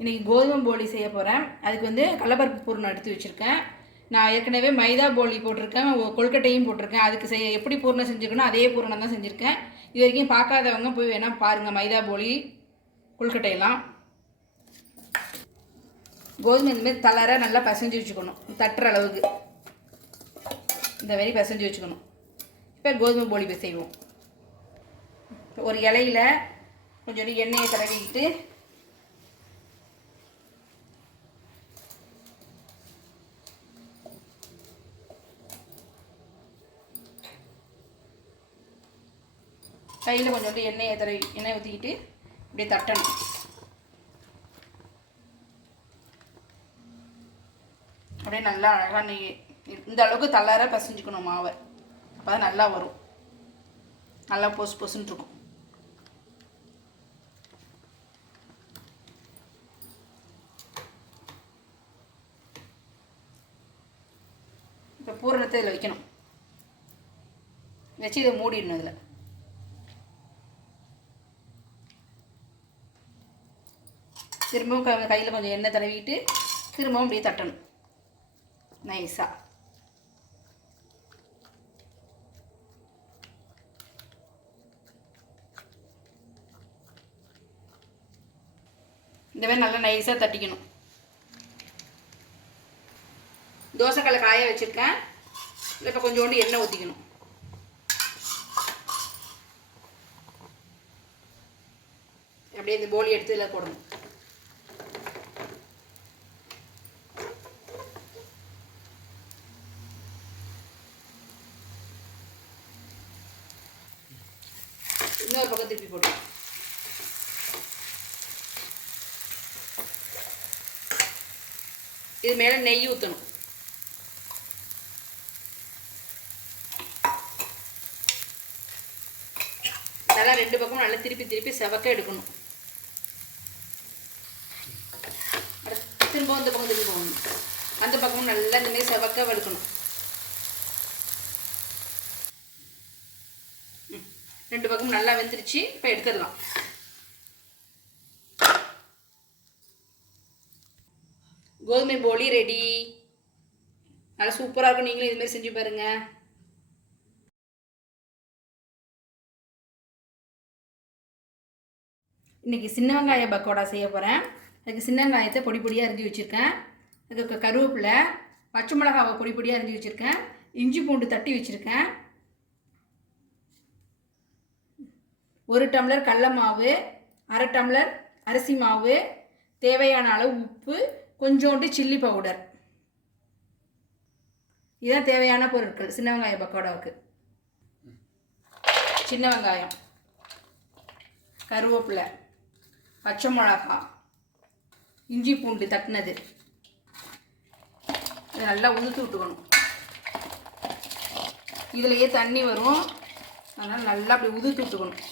இன்றைக்கி கோதுமை போலி செய்ய போகிறேன் அதுக்கு வந்து கடலப்பருப்பு பூர்ணம் எடுத்து வச்சுருக்கேன். நான் ஏற்கனவே மைதா போலி போட்டிருக்கேன். கொல்கட்டையும் கொழுக்கட்டையும் போட்டிருக்கேன். அதுக்கு செய்ய எப்படி பூர்ணம் செஞ்சுருக்கணும் அதே பூர்ணம் தான் செஞ்சுருக்கேன். இது வரைக்கும் பார்க்காதவங்க போய் வேணால் பாருங்கள் மைதா போலி கொல்கட்டையெல்லாம் கோதுமை இந்தமாதிரி தளர நல்லா பசஞ்சு வச்சுக்கணும். தட்டுற அளவுக்கு. இந்த மாதிரி பசஞ்சு வச்சுக்கணும். இப்போ கோதுமை போலி போய் செய்வோம். இப்போ ஒரு இலையில கொஞ்சோண்டு எண்ணெயை தடவிக்கிட்டு கையில் கொஞ்சோண்டு எண்ணெயை தடவி எண்ணெய் ஊற்றிக்கிட்டு இப்படியே தட்டணும். அப்படியே நல்லா அழகாக நெய் இந்த அளவுக்கு தள்ளார பசைஞ்சுக்கணும் மாவை. அப்போ தான் நல்லா வரும். நல்லா பொசு பொசுன்னு இருக்கும். இப்போ பூரணத்தை இதில் வைக்கணும். வச்சு இதை மூடிடணும் இதில். திரும்பவும் க கையில் கொஞ்சம் எண்ணெய் தடவிட்டு திரும்பவும் அப்படியே தட்டணும். நைஸாக இந்த மாதிரி நல்லா நைஸாக தட்டிக்கணும். தோசைக்கல்லை காய வச்சுருக்கேன். இப்போ கொஞ்சோண்டு எண்ணெய் ஊற்றிக்கணும் அப்படியே இந்த போலி எடுத்து இதில் போடணும். இன்னொரு பக்கம் திருப்பி போட்டு இது மேலே நெய் ஊற்றணும் நல்லா ரெண்டு பக்கமும் நல்லா திருப்பி திருப்பி செவக்க எடுக்கணும். திரும்பவும் திரும்ப இந்த பக்கம் திருப்பி போகணும். அந்த பக்கமும் நல்லா இந்த மாதிரி செவக்க எடுக்கணும். ரெண்டு பக்கமும் நல்லா வெந்துருச்சு. இப்போ எடுத்துடலாம். கோதுமை போலி ரெடி நல்லா சூப்பராக இருக்கும். நீங்களும் இதுமாரி செஞ்சு பாருங்க. இன்றைக்கி சின்ன வெங்காய பக்கோடா செய்ய போகிறேன் அதுக்கு சின்ன வெங்காயத்தை பொடி பொடியாக அரிஞ்சு வச்சுருக்கேன். அதுக்கு கருவேப்பிலை பச்சை மிளகாவை பொடி பொடியாக அரிஞ்சு வச்சுருக்கேன். இஞ்சி பூண்டு தட்டி வச்சுருக்கேன். ஒரு டம்ளர் கடல மாவு அரை டம்ளர் அரிசி மாவு தேவையான அளவு உப்பு கொஞ்சோண்டு சில்லி பவுடர் இதுதான் தேவையான பொருட்கள் சின்ன வெங்காய பக்கோடாவுக்கு. சின்ன வெங்காயம் கருவேப்பிலை பச்சை மிளகா இஞ்சி பூண்டு தட்டினது. இதை நல்லா உதுத்து விட்டுக்கணும். இதுலேயே தண்ணி வரும். அதனால் நல்லா அப்படி உதுத்து விட்டுக்கணும்.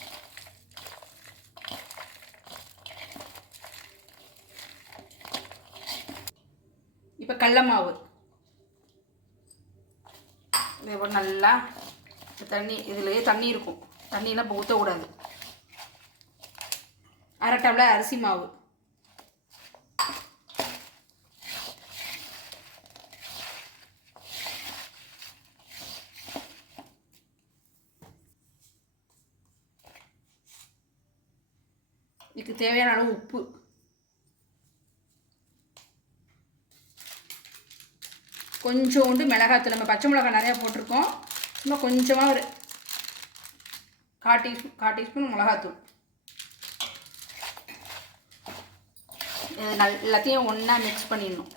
இப்போ கடல மாவு. இதை நல்லா இந்த தண்ணி இதுலேயே தண்ணி இருக்கும். தண்ணியெலாம் இப்போ ஊற்றக்கூடாது அரை டம்ளர் அரிசி மாவு. இதுக்கு தேவையான அளவு உப்பு. கொஞ்சோண்டு மிளகாத்தூள். நம்ம பச்சை மிளகாய் நிறையா போட்டிருக்கோம். இன்னும் கொஞ்சமாக ஒரு கால் டீஸ்பூன் கால் டீஸ்பூன் மிளகாத்தூள். இது நல் எல்லாத்தையும் ஒன்றா மிக்ஸ் பண்ணிடணும்.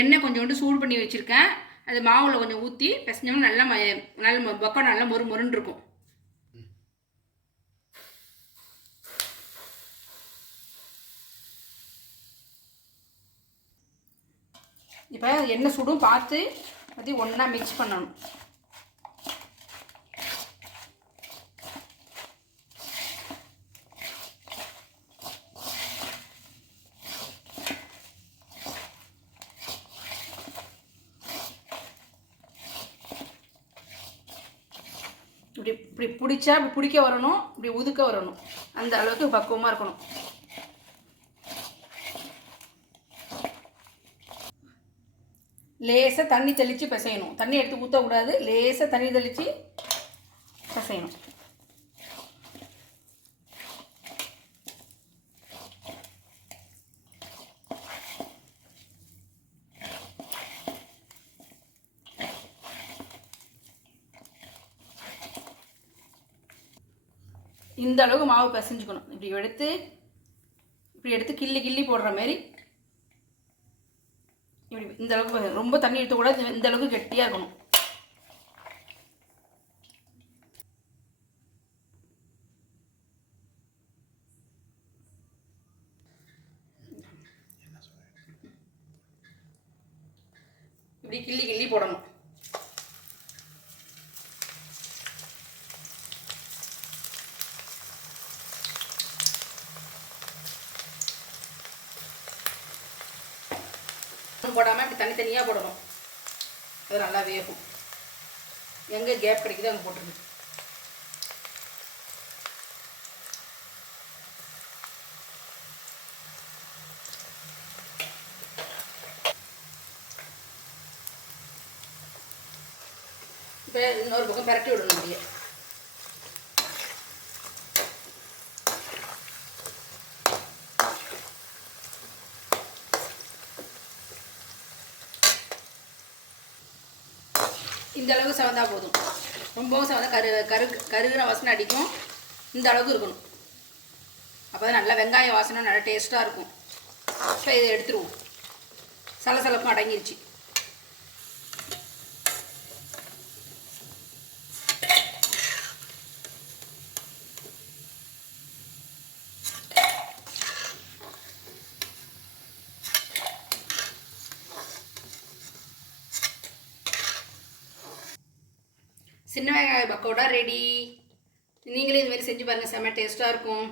எண்ணெய் கொஞ்சோண்டு சூடு பண்ணி வச்சுருக்கேன். அது மாவில் கொஞ்சம் ஊற்றி பிசைஞ்சோம்னா நல்லா ம நல்ல பக்கம் நல்லா மொறு மொறுன்னு இருக்கும். இப்போ எண்ணெய் சுடும் பார்த்து அதையும் ஒன்றா மிக்ஸ் பண்ணணும். இப்படி இப்படி பிடிச்சா இப்படி பிடிக்க வரணும் இப்படி உதுக்க வரணும். அந்த அளவுக்கு பக்குவமாக இருக்கணும். லேசாக தண்ணி தெளித்து பிசையணும். தண்ணி எடுத்து ஊற்றக்கூடாது லேசாக தண்ணி தெளித்து பிசையணும். இந்த அளவுக்கு மாவு பிசைஞ்சுக்கணும். இப்படி எடுத்து இப்படி எடுத்து கிள்ளி கிள்ளி போடுற மாதிரி இந்த அளவுக்கு ரொம்ப தண்ணி எடுத்துக்கூடாது இந்த அளவுக்கு கெட்டியாக இருக்கணும். இப்படி கிள்ளி கிள்ளி போடணும். போடாமல் இப்படி தனித்தனியாக போடணும். அது நல்லா வேகும். எங்கே கேப் கிடைக்குதோ அங்கே போட்டுருங்க. இப்போ இன்னொரு பக்கம் பரட்டி விடணும் அப்படியே. இந்த அளவுக்கு சவந்தா போதும். ரொம்பவும் சவந்தா கரு கரு கருகிற வாசனை அடிக்கும். இந்த அளவுக்கு இருக்கணும். அப்போ தான் நல்லா வெங்காய வாசனை நல்லா டேஸ்ட்டாக இருக்கும். இப்போ இதை எடுத்துருவோம். சலசலப்பும் அடங்கிருச்சு. சின்ன வெங்காய பக்கோடா ரெடி நீங்களே இதுமாரி செஞ்சு பாருங்கள் செம்ம டேஸ்ட்டாக இருக்கும்.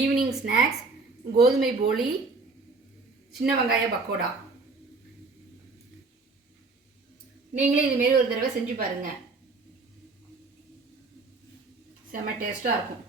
ஈவினிங் ஸ்நாக்ஸ் கோதுமை போலி சின்ன வெங்காய பக்கோடா. நீங்களே இதுமாரி ஒரு தடவை செஞ்சு பாருங்கள் செம்ம டேஸ்ட்டாக இருக்கும்.